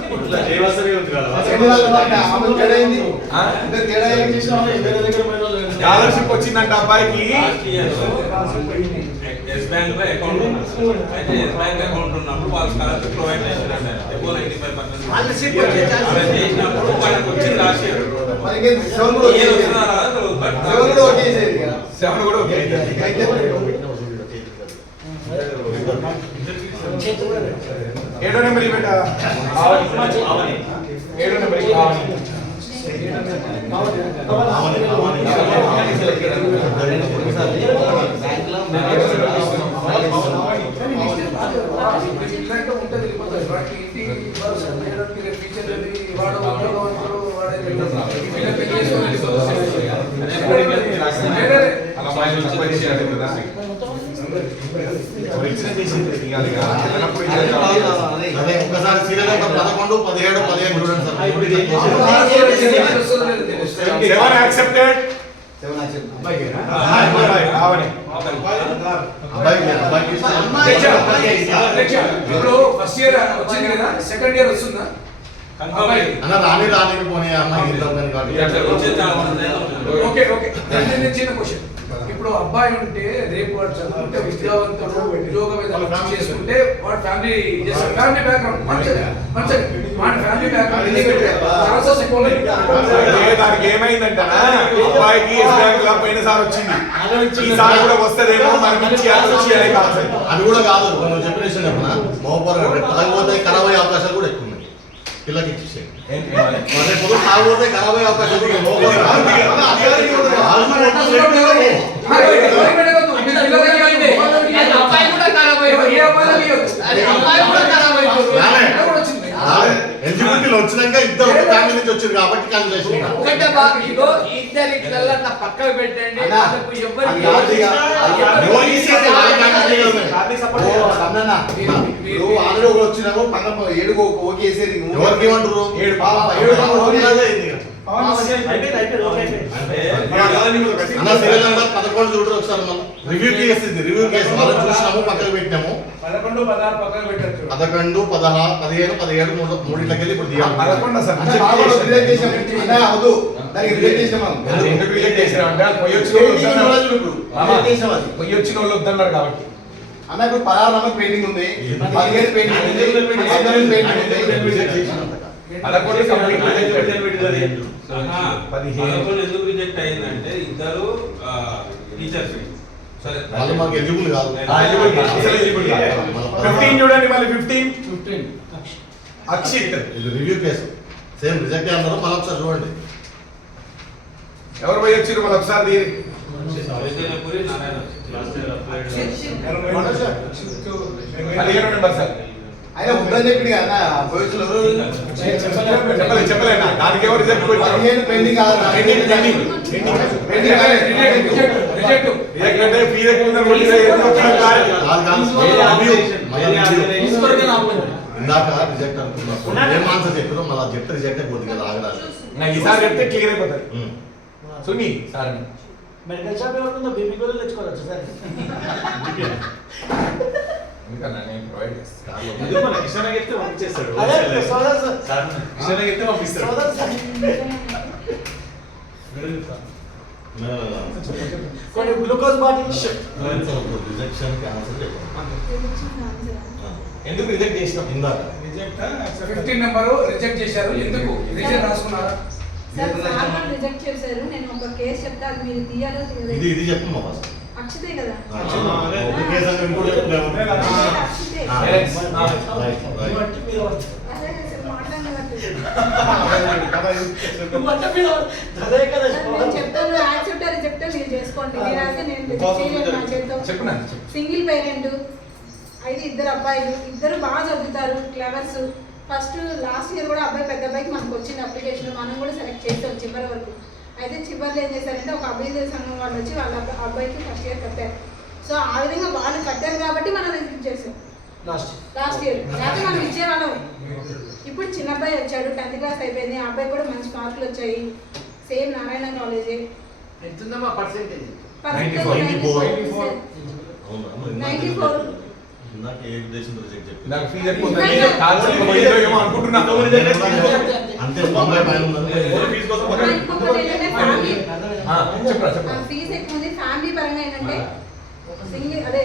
స్కాలర్షిప్ వచ్చిందంట అబ్బాయికి. ఎస్ బ్యాంక్ లో అకౌంట్ ఉన్నప్పుడు అయితే ఎస్ బ్యాంక్ అకౌంట్ ఉన్నప్పుడు వాళ్ళు స్కాలర్షిప్ ప్రొవైడ్ చేసినారు. ఎక్కువ 95% చేసినప్పుడు వాళ్ళకి వచ్చింది లాస్ట్ ఇయర్. సెవెన్ కూడా ఓకే. 7వ నెంబర్ ఇవ్వండి. 7వ నెంబర్ ఒకసారి సీరియల్ నెంబర్ 11, 17, 15 చూడండి సార్. యాక్సెప్టెడ్. ఇప్పుడు ఫస్ట్ ఇయర్ వచ్చింది కదా, సెకండ్ ఇయర్ వస్తుందా? అన్న రాని పోనీ అమ్మాయికి ఇద్దాం కానీ కాదు. ఓకే ఓకే, చిన్న క్వశ్చన్. ఇప్పుడు అబ్బాయి ఉంటే రేపు వాడు చదువుకుంటే విద్యావంతుడు ఉద్యోగం ఏదైనా చేసుకుంటే వాడు ఫ్యామిలీ బ్యాక్గ్రౌండ్ మంచిది, వాడి ఫ్యామిలీ బ్యాక్గ్రౌండ్ ఛాన్సెస్ ఎక్కువ ఉన్నాయి. దానికి ఏమైందంటే అబ్బాయికి ఎస్ బ్యాంక్ లో పోయినసారి వచ్చింది, ఈసారి కూడా వస్తదేమో మనం ఇచ్చి కాదు. అది కూడా కాదు, నువ్వు చెప్పిన విషయం చెప్పిన మోపర్ తాగిపోతే ఖరాబ్ అయ్యే అవకాశాలు కూడా ఎక్కువ ఉన్నాయి. పిల్లకి ఇచ్చేసేయండి. తాగిపోతే ఖరాబ్ అయ్యే అవకాశాలు కూడా ఎలిజిబిలిటీలో వచ్చినాక ఇద్దరు ఫ్యామిలీ నుంచి వచ్చారు కాబట్టి క్యాన్సిలేషన్. పక్కన పెట్టండి. ఆల్రెడీ వచ్చినాము పక్కన 7 ఓకేసేది. ఎవరికి ఏమంటారు? అన్న సీరియల్ నెంబర్ 11 చూడరు ఒకసారి. మనం రివ్యూ కేసు మనం చూసినాము, పక్కన పెట్టినాము. 11, 16 పక్కన పెట్టచ్చు. 11, 16, 15, 17 మూడింటికి వెళ్ళి ఇప్పుడు తీయాలి. 11 సార్. ఎందుకు రిజెక్ట్ చేసినామంటే పొయ్యి వచ్చిన వాళ్ళు వద్దన్నారు కాబట్టి. అన్న ఇప్పుడు 16 నెంబర్ పెయింటింగ్ ఉంది, 17 పెయింటింగ్ ఉంది, 19 పెయింటింగ్ ఉంది. 11 కంప్లీట్ ఎందుకు రిజెక్ట్ అయిందంటే ఇద్దరు టీచర్స్. సరే వాళ్ళు మాకు ఎలిజిబుల్ కాదు. 15 చూడండి, మళ్ళీ 15 అక్షిత్. ఇది రివ్యూ కేసు సేమ్ రిజెక్ట్ అన్నారు. మళ్ళీ ఒకసారి చూడండి ఎవరు పోయి వచ్చారు మళ్ళీ ఒకసారి తీరి. చైతన్యపురి నారాయణ. 15వ నెంబర్ సార్. ఆయన ఉందని చెప్పి కదా పోలీసులు ఎవరు చెప్పలేనా? దానికి ఎవరు రిజెక్ట్ పెట్టారు? 15 పెండింగ్ కాదు, రిజెక్ట్ అంటే ఫీ ఎక్కువ ఇందాక రిజెక్ట్ అనుకున్నాను. ఏం ఆన్సర్ చెప్పారో మళ్ళీ చెప్తే రిజెక్ట్ అయిపోతుంది కదా, ఆగరాదు. ఈసారి చెప్తే క్లియర్ అయిపోతుంది. సున్ని సార్ మెడికల్ షాప్ ఎవరు బీపీ కూడా తెచ్చుకోవచ్చు సార్. ఎందుకన్నా నేను ప్రొవైడ్ చేస్తాను. కొన్ని గ్లూకోజ్ బాటిల్ రిజెక్షన్ కి ఆన్సర్ చెప్పండి. ఎందుకు రిజెక్ట్ చేసినాం? ఇందాక 15 నెంబర్ రిజెక్ట్ చేశారు. ఎందుకు రిజెక్ట్ రాసుకున్నారా? రిజెక్ట్ చేశారు. నేను ఒక కేసు చెప్తా, అది మీరు తీయాలో ఇది చెప్పమ్మా ఫస్ట్. అక్షతే కదా, కేసు అంటే ఇంకోటి చెప్తున్నాము. అక్షతే. చెప్తాను, యాక్సెప్ట్ రిజెక్ట్ మీరు చేసుకోండి. మీరు అయితే నేను సింగిల్ పేరెంట్, అయితే ఇద్దరు అబ్బాయిలు, ఇద్దరు బాగా చదువుతారు, క్లెవర్స్. ఫస్ట్ లాస్ట్ ఇయర్ కూడా అబ్బాయి పెద్ద అబ్బాయికి మనకు వచ్చింది అప్లికేషన్, మనం కూడా సెలెక్ట్ చేసాం చివరి వరకు. అయితే చివరిలో ఏం చేశారంటే ఒక అభివృద్ధి సంఘం వాళ్ళు వచ్చి వాళ్ళ అబ్బాయికి ఫస్ట్ ఇయర్ కట్టారు. సో ఆ విధంగా వాళ్ళు కట్టారు కాబట్టి మనం రిజెక్ట్ చేసాం. లాస్ట్ ఇయర్ లేకపోతే మనం ఇచ్చేవాళ్ళం. ఇప్పుడు చిన్న అబ్బాయి వచ్చాడు, 10th క్లాస్ అయిపోయింది, ఆ అబ్బాయి కూడా మంచి మార్కులు వచ్చాయి, సేమ్ నారాయణ కాలేజే. ఎంతుందమ్మా పర్సెంటేజ్? 94. ఇందాక ఏ ఉద్దేశంతో చెప్పి నాకు ఫీజు ఎక్కువ ఉందని కాల్చలు పోయేదో ఏమో అనుకుంటున్నా. అంతే 90 పైన ఉందని ఫీజు కోసం ఇంకొకటి ఏంటంటే ఫ్యామిలీ చెప్పరా ఫీజు ఎక్కువ ఉంది. ఫ్యామిలీ పరంగా ఏంటంటే సింగిల్ అదే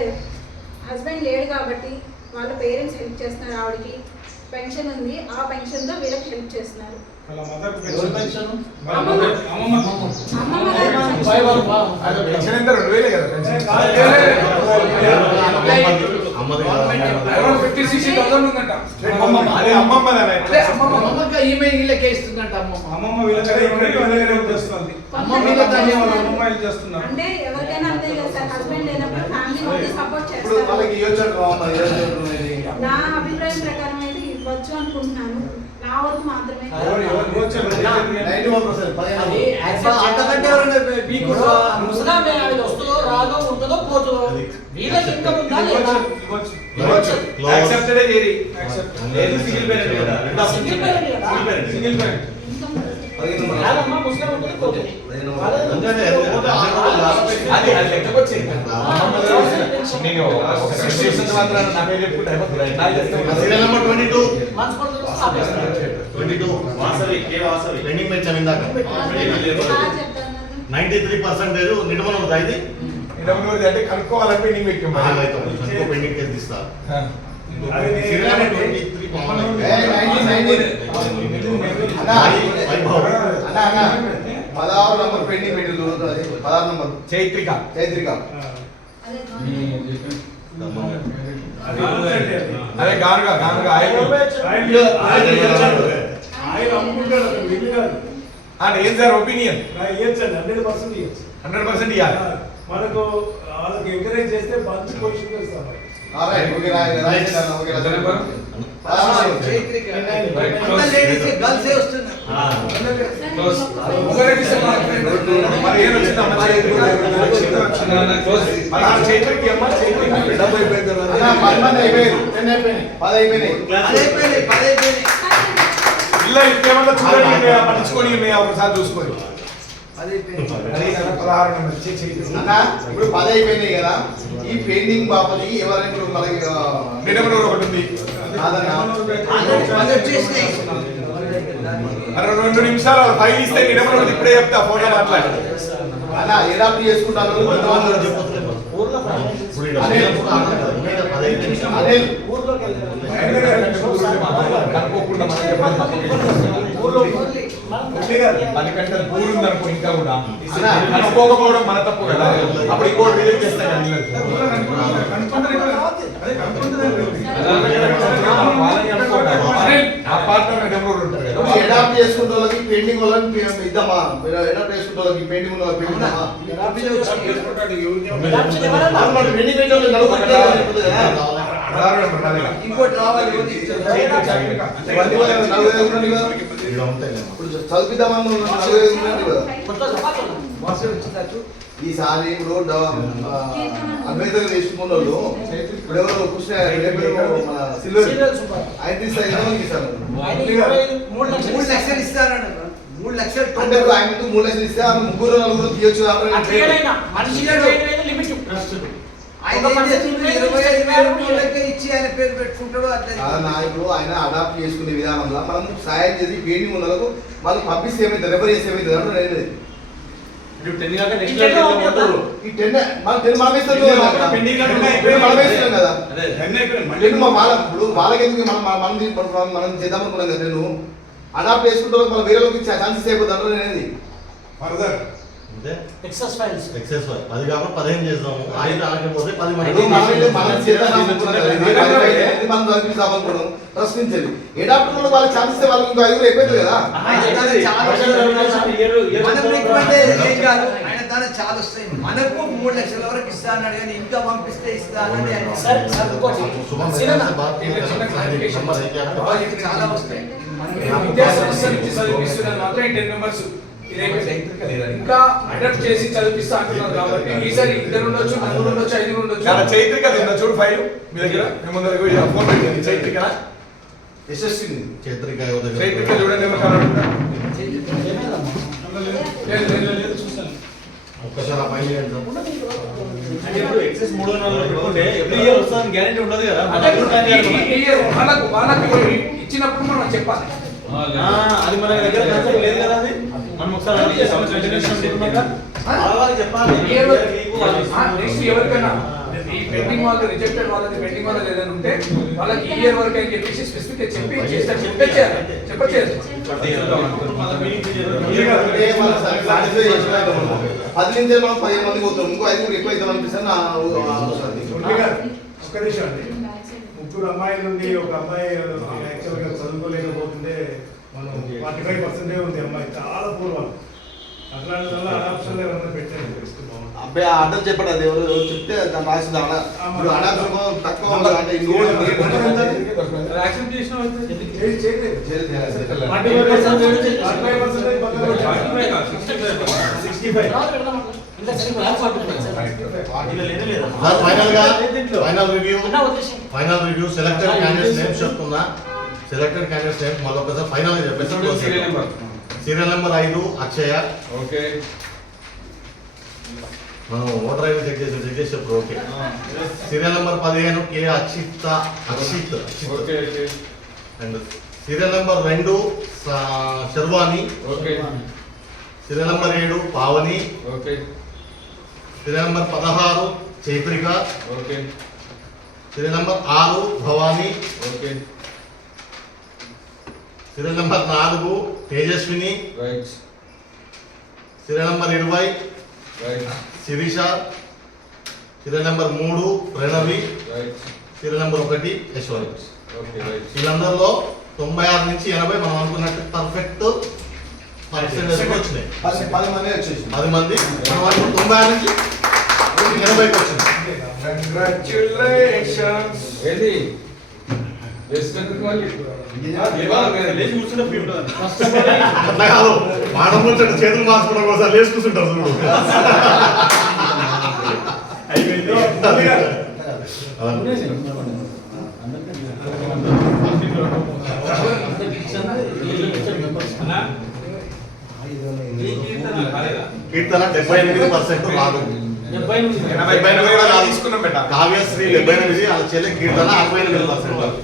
హస్బెండ్ లేడు కాబట్టి వాళ్ళ పేరెంట్స్ హెల్ప్ చేస్తున్నారు. ఆవిడకి పెన్షన్ ఉంది, ఆ పెన్షన్ తో వీళ్ళకి హెల్ప్ చేస్తున్నారు. అమ్మమ్మ గారు పెన్షన్ ఎంత 2000 కదా పెన్షన్ అమ్మది అరౌండ్ 50-60,000 ఉందంట. అదే అమ్మమ్మదనే అమ్మమ్మకి ఈమె వీళ్ళకే ఇస్తుందంట. అమ్మమ్మ వీళ్ళ దగ్గర ఇక్కడ దగ్గర చేస్తుంది. అమ్మ వీళ్ళ దగ్గర అమ్మమ్మ వీళ్ళు చేస్తున్నారు. అంటే ఎవరికైనా అంతే కదా సార్, హస్బెండ్ లేనప్పుడు ఫ్యామిలీ మొత్తం సపోర్ట్ ఇప్పుడు చేస్తారు. వాళ్ళకి ఇవ్వచ్చు. నా అభిప్రాయం ప్రకారం అయితే ఇవ్వచ్చు అనుకుంటున్నాను, నా వరకు మాత్రమే. 91%. అది అంతకంటే ఎవరైనా బీకుడువా? ముసలామే అది వస్తుందో రాదో ఉంటుందో పోతుందో వీళ్ళకి ఇన్కమ్ ఉందా లేదా? ఇవ్వచ్చు యాక్సెప్టెడ్ చేరి లేదు సింగిల్ పేరెంట్ కదా సింగిల్ పేరెంట్ కదా? సింగిల్ పేరెంట్ కాదమ్మా, ముసలాం ఉంటుంది పోతుంది. అది అది లెక్కకొచ్చేది నేను ఒక సిచ్యువేషన్ మాత్రం నా పేరు చెప్పుకుంటే అయిపోతుంది. సీరియల్ నెంబర్ 22 మనసు పడుతుందో ఆపేస్తారు. 22 పెండింగ్ పెంచాం ఇందాక. బాగా చెప్తాను. 93% నిడమన అవుతా ఇది ఇదొకటి అంటే కనుక్కోవాలని పెండింగ్ పెట్టాం ఇంకో పెండింగ్ కేసు తీస్తా. అది సీరియల్ నెంబర్ 23 16 నంబర్ పెండింగ్ పెట్టి చూడదు. అది 16 నంబర్ చైత్రిక చైత్రిక. అదే గానుగా గానుగా ఆయన అమ్ముకుంటాడు అతను, వీళ్ళు కాదు. ఏం సార్ ఒపీనియన్ ఇవ్వచ్చు 100% ఇవ్వచ్చు. 100% ఇవ్వాలి. మనకు వాళ్ళకి ఎంకరేజ్ చేస్తే మంచి పొజిషన్ ఇస్తాం. ఆల్రైట్ ఓకే రైట్ ఓకే గర్ల్సే వస్తున్నారు. చైత్రికి అమ్మ చైత్రికి 10 మంది అయిపోయారు. 10 అయిపోయినాయి. 10 అయిపోయినాయి. ఇలా ఇంకేమన్నా చూడండి పట్టించుకొని మేము ఒకసారి చూసుకొని అదే కదా 16 నెంబర్ చైత్రి అన్న ఇప్పుడు 10 అయిపోయినాయి కదా, ఈ పెయింటింగ్ బాపది ఎవరైనా ఇప్పుడు మనకి నిడమనూరు ఒకటి ఉంది. అరే 2 నిమిషాలు ఫైల్ ఇస్తే నిడమనూరు ఇప్పుడే చెప్తా ఫోన్లో మాట్లాడి అన్న ఎడాప్ట్ చేసుకుంటారు. అనిల్ కనుక్కోకుండా మనకంటే పూర్ ఉందనుకో ఇంకా కూడా కనుక్కోకపోవడం మన తప్పు కదా. అప్పుడు ఇంకోటి రిలీజ్ చేస్తాం ఆ పార్ట్నర్ నిడమనూరు ఉంటారు కదా. ఎడాప్ట్ చేసుకుంటే వాళ్ళకి పెయింటింగ్ వాళ్ళకి ఇద్దామా? ఎడాప్ట్ చేసుకుంటే వాళ్ళకి పెయింటింగ్ ఉన్న వాళ్ళకి ఇద్దామా? ఇంకోటి రావాలి. ఇప్పుడు చదివిద్దామని ఈసారి ఇప్పుడు అద్వైతంగా తీసుకున్న వాళ్ళు ఇప్పుడు ఎవరు కృష్ణ మన సిల్వర్ ఆయన తీస్తారు. 3 లక్షలు ఇస్తారన్న. 3 లక్షలు అంటే ఇప్పుడు ఆయన 3 లక్షలు ఇస్తే ఆ 3-4 తీయొచ్చు. ఇచ్చి ఆయన పేరు పెట్టుకుంటాడు. అట్లా ఇప్పుడు ఆయన అడాప్ట్ చేసుకునే విధానంలో మనం సాయం చేసి పెయింటింగ్ ఉన్నలకు వాళ్ళు పంపిస్తే ఏమైంది, రెఫర్ చేస్తే ఏమైంది అంటే ఈ 10 మనం ఇస్తాం కదా. ఇప్పుడు వాళ్ళకి ఎందుకు మనం చేద్దాం అనుకున్నాం కదా. నేను అడాప్ట్ చేసుకుంటే మనం వేరే వాళ్ళకి ఛాన్సెస్ అయిపోతాను అనేది ఫర్దర్ ఎక్సెస్ ఫైల్స్ అది కాబట్టి 15 చేద్దాము. 5 ఆగకపోతే 10 మనం చదివిస్తామనుకోవడం ప్రశ్నించండి. ఎడాప్టర్ వాళ్ళకి ఛాన్స్ ఇస్తే వాళ్ళకి ఇంకో 5 అయిపోతుంది కదా. చాలా వస్తాయి. మనకు 3 లక్షల వరకు ఇస్తా అన్నాడు కానీ ఇంకా పంపిస్తే ఇస్తా అన్నది చాలా వస్తాయి. విద్యాసంస్థ నుంచి చదివిస్తున్నది మాత్రం 10 మెంబర్స్. ఇంకా అడాప్ట్ చేసి చదివిస్తా అంటున్నారు కాబట్టి ఈసారి 2 ఉండొచ్చు, 3 ఉండొచ్చు, 5 ఉండొచ్చు. చైత్రిక తిన్నా చూడు ఫైల్ మీ దగ్గర మీ ముందర ఫోన్ పెట్టింది చైత్రిక యశస్వి చైత్రిక చైత్రిక చూడండి ఎవరు కనబడుతుందా? ఒక్కసారి ఆ ఫైల్ చేయండి. అంటే ఇప్పుడు ఎక్సెస్ 300 పెట్టుకుంటే ఎవ్రీ ఇయర్ వస్తుందని గ్యారెంటీ ఉండదు కదా. ఈ year వాళ్ళకి ఇచ్చినప్పుడు మనం చెప్పాలి. అది మన దగ్గర కాన్సెప్ట్ లేదు కదా. అది మనం ఒకసారి చెప్పాలి. నెక్స్ట్ ఎవరికైనా ఈ పెండింగ్ వాళ్ళు రిజెక్టెడ్ వాళ్ళది పెండింగ్ వాళ్ళది ఏదైనా ఉంటే వాళ్ళకి ఈ ఇయర్ వరకు అని చెప్పేసి స్పెసిఫిక్ చెప్పి చేస్తారు. చెప్పచ్చేయాలి. 10 నుంచి మనం 15 మందికి పోతాం. ఇంకో 5 కూడా ఎక్కువ అవుతాం అనిపిస్తుంది నా ఒక్క నిమిషం అండి. 3 అమ్మాయిలు ఉంది, ఒక అమ్మాయి యాక్చువల్గా చదువుకోలేకపోతుంటే మనం 45% ఉంది అమ్మాయి, చాలా పూర్వం. అట్లాంటి వల్ల అడాప్షన్ ఏమన్నా పెట్టండి. అబ్బాయి ఆ అడ్రస్ చెప్పండి, అది ఎవరు చెప్తే దాన్ని రాసింది. ఇప్పుడు అడాప్షన్ తక్కువ ఉంది అంటే యాక్సెప్ట్ చేసిన final review selected candidates names చెప్తున్నా. సెలెక్టెడ్ క్యాండిడేట్స్ నేమ్స్ మళ్ళీ ఒకసారి ఫైనల్ గా చెప్పేసి సీరియల్ నెంబర్ 5 అక్షయ. ఓకే, మనం ఓటర్ ఐడి చెక్ చేసి చెప్పు. Okay. Serial number 15 K Akshith. Okay. And serial number 2 Sharvani. Okay. Serial number 7 Pavani. Okay. Serial number 16 Chaitrika. Okay. Serial number 6 Bhavani. Okay. Serial number 4 Tejaswini. Right. Serial number 20 right. Sirisha. Serial number 3 Pranavi. Right. Serial number 1 Yashwari. Okay. Right. వీళ్ళందరిలో 96 నుంచి 80 మనం అనుకున్నట్టు perfect percentage వచ్చినాయి. 10 మంది వచ్చేసి 10 మంది మనం అనుకున్న 96 నుంచి 80కి వచ్చింది. కంగ్రాచులేషన్స్. ఏది లేచి కూర్చుంటే ఫ్రీ ఉంటుంది. అట్లా కాదు, మాడం వచ్చాడు చేతులు మార్చుకోవడం కోసం లేచి కూర్చుంటారు చూడు. కీర్తన 78% రాదు. 89 కూడా తీసుకున్నాం బెట్ట. కావ్యశ్రీ 78, వాళ్ళ చెల్లె కీర్తన 68%.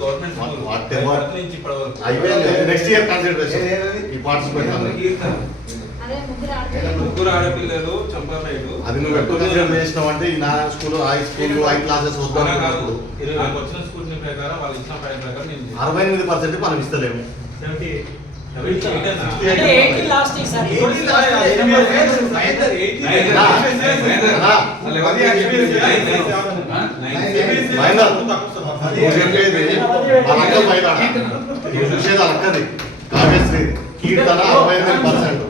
గవర్నమెంట్ నుంచి ఇప్పటి వరకు అయిపోయింది. నెక్స్ట్ ఇయర్ కన్సిడరేషన్ ఈ పార్టిసిపేట్ అదే ముగ్గురు ముగ్గురు ఆడపిల్లలు చంపారు. అది నువ్వు ఎక్కువ కన్సిడర్ చేసినావు అంటే ఈ Narayana school, high school, high classes వద్దాం. నాకు వచ్చిన స్కూల్ ప్రకారం వాళ్ళు ఇచ్చిన ఫైల్ ప్రకారం నేను 68% మనం ఇస్తలేము. అంటే 80 లాస్ట్ ఈసారి అక్కది కావ్యశ్రీ కీర్తన 68%.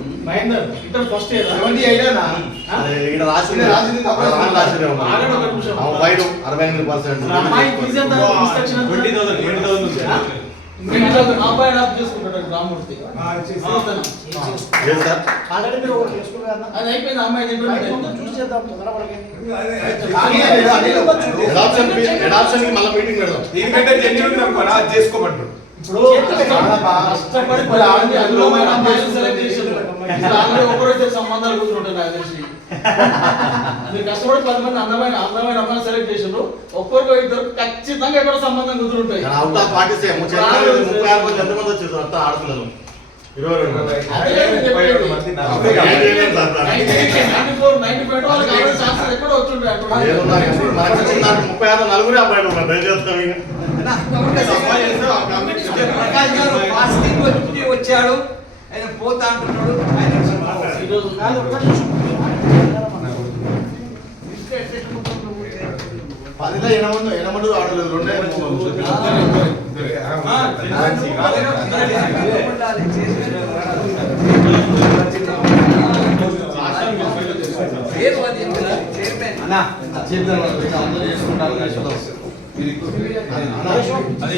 ఫస్ట్ ఇక్కడ రాసింది 68%. అమ్మాయి ఫీజు ఎంత ఇన్స్ట్రక్షన్ 20,000 అబ్బాయి అడాప్ట్ చేసుకుంటాడు రామూర్తి. ఆల్రెడీ మీరు ఒకటి చేసుకున్నారు కదా, అది అయిపోయింది. అమ్మాయి చూసి చేద్దాం తొందరపడకండి. అడాప్షన్ కి మళ్ళీ మీటింగ్ పెడదాం. దీనికంటే జెన్యూన్ ఉంది అనుకో, అది చేసుకోమంటారు. ఇప్పుడు కష్టపడి అందులో అమ్మాయిలు సెలెక్ట్ చేసారు. ఒకరైతే సంబంధాలు కూర్చుంటారు నాకు తెలిసి. మీరు కష్టపడి 10 మంది అందమైన అమ్మాయిలు సెలెక్ట్ చేసారు. ఒక్కరికి ఇద్దరు ఖచ్చితంగా ఎక్కడ సంబంధం కుదురుంటాయి. అవుట్ ఆఫ్ 36 మంది ఎంతమంది వచ్చారు అంతా ఆడపిల్లలు 22. అదే నేను చెప్పేది. 95 వాళ్ళకి ఆల్రెడీ ఛాన్సెస్ ఎక్కడ వచ్చుంటాయి. మనకి 36 నలుగురే అబ్బాయిలు ఉన్నారు. దయచేస్తాం ఇక ప్రకాష్ గారు ఫాస్టింగ్ వచ్చాడు, ఆయన పోతా అంటున్నాడు. ఆయన ఈరోజు పదిలో 8 ఆడలేదు, 2 అది